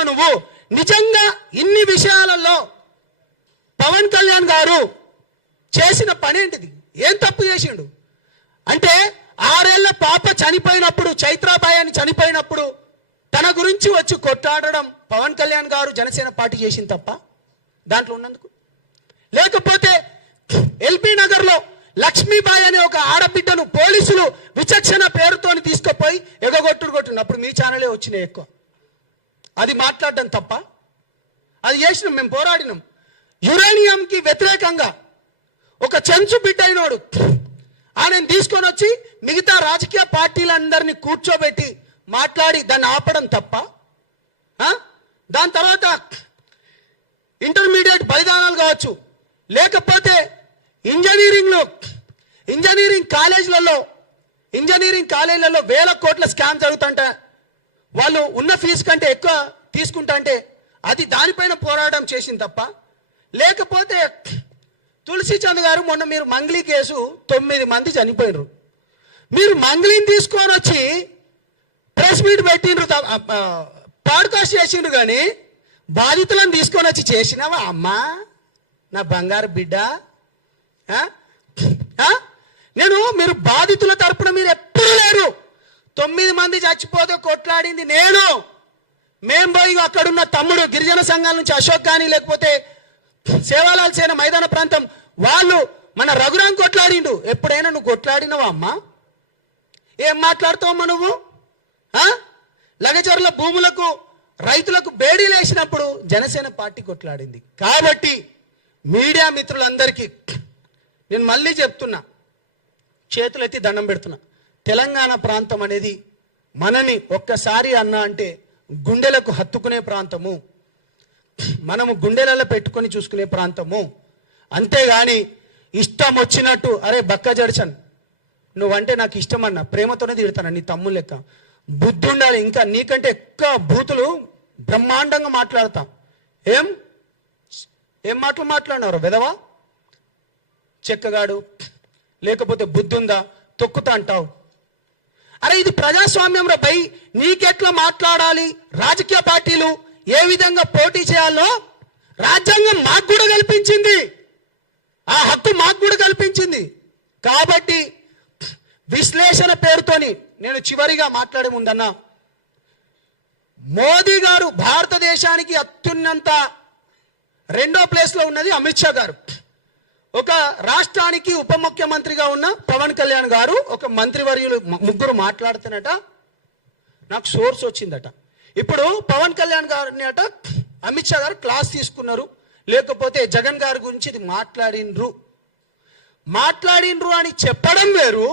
అడుగుతున్నా, నువ్వు నిజంగా ఇన్ని విషయాలలో పవన్ కళ్యాణ్ గారు చేసిన పని ఏంటిది? ఏం తప్పు చేసిండు? అంటే 6 ఏళ్ల పాప చనిపోయినప్పుడు, చైత్రాబాయి అని చనిపోయినప్పుడు తన గురించి వచ్చి కొట్లాడడం పవన్ కళ్యాణ్ గారు జనసేన పార్టీ చేసింది తప్ప దాంట్లో ఉన్నందుకు? లేకపోతే ఎల్బీ నగర్లో లక్ష్మీబాయి అనే ఒక ఆడబిడ్డను పోలీసులు విచక్షణ పేరుతోని తీసుకుపోయి కొట్టిండు. అప్పుడు మీ ఛానలే వచ్చినాయి ఎక్కువ. అది మాట్లాడడం తప్ప? అది చేసినాం, మేము పోరాడినాం. యురేనియంకి వ్యతిరేకంగా ఒక చెంచు బిడ్డ అయినోడు ఆయన తీసుకొని వచ్చి మిగతా రాజకీయ పార్టీలందరినీ కూర్చోబెట్టి మాట్లాడి దాన్ని ఆపడం తప్ప? దాని తర్వాత ఇంటర్మీడియట్ బలిదానాలు కావచ్చు, లేకపోతే ఇంజనీరింగ్ కాలేజీలలో వేల కోట్ల స్కామ్ జరుగుతుంట, వాళ్ళు ఉన్న ఫీజు కంటే ఎక్కువ తీసుకుంటా అంటే అది దానిపైన పోరాటం చేసింది తప్ప? లేకపోతే తులసి చంద్ గారు మొన్న మీరు మంగ్లీ కేసు 9 మంది చనిపోయినరు, మీరు మంగ్లీని తీసుకొని వచ్చి ప్రెస్ మీట్ పెట్టిండ్రు, పాడ్కాస్ట్ చేసిండ్రు, కానీ బాధితులను తీసుకొని వచ్చి చేసినావా అమ్మా నా బంగారు బిడ్డ? మీరు బాధితుల తరపున మీరు ఎప్పుడు లేరు. 9 మంది చచ్చిపోతే కొట్లాడింది నేను. మేం పోయి అక్కడున్న తమ్ముడు గిరిజన సంఘాల నుంచి అశోక్ కానీ, లేకపోతే సేవాలాల్ సేన మైదాన ప్రాంతం వాళ్ళు మన రఘురాం కొట్లాడిండు. ఎప్పుడైనా నువ్వు కొట్లాడినవా అమ్మా? ఏం మాట్లాడుతావమ్మా నువ్వు? లగచర్ల భూములకు రైతులకు బేడీలు వేసినప్పుడు జనసేన పార్టీ కొట్లాడింది. కాబట్టి మీడియా మిత్రులందరికీ నేను మళ్ళీ చెప్తున్నా, చేతులెత్తి దండం పెడుతున్నా, తెలంగాణ ప్రాంతం అనేది మనని ఒక్కసారి అన్నా అంటే గుండెలకు హత్తుకునే ప్రాంతము, మనము గుండెలలో పెట్టుకొని చూసుకునే ప్రాంతము. అంతేగాని ఇష్టం వచ్చినట్టు అరే బక్క జడ్సన్ నువ్వంటే నాకు ఇష్టం అన్న ప్రేమతోనే తిడతాను, నీ తమ్ముడు లెక్క. బుద్ధి ఉండాలి. ఇంకా నీకంటే ఎక్కువ బూతులు బ్రహ్మాండంగా మాట్లాడతాం. ఏం మాటలు మాట్లాడినారు వెదవా, చెక్కగాడు, లేకపోతే బుద్ధి ఉందా, తొక్కుతా అంటావు. అరే ఇది ప్రజాస్వామ్యం రా భయ్. నీకెట్లా మాట్లాడాలి, రాజకీయ పార్టీలు ఏ విధంగా పోటీ చేయాలో రాజ్యాంగం మాకు కూడా కల్పించింది, ఆ హక్కు మాకు కూడా కల్పించింది. కాబట్టి విశ్లేషణ పేరుతోని నేను చివరిగా మాట్లాడే ముందన్నా, మోదీ గారు భారతదేశానికి అత్యున్నత 2వ ప్లేస్లో ఉన్నది అమిత్ షా గారు. ఒక రాష్ట్రానికి ఉప ముఖ్యమంత్రిగా ఉన్న పవన్ కళ్యాణ్ గారు, ఒక మంత్రివర్యులు ముగ్గురు మాట్లాడుతున్నట నాకు సోర్స్ వచ్చిందట. ఇప్పుడు పవన్ కళ్యాణ్ గారిని అట అమిత్ షా గారు క్లాస్ తీసుకున్నారు, లేకపోతే జగన్ గారి గురించి ఇది మాట్లాడినరు అని చెప్పడం వేరు,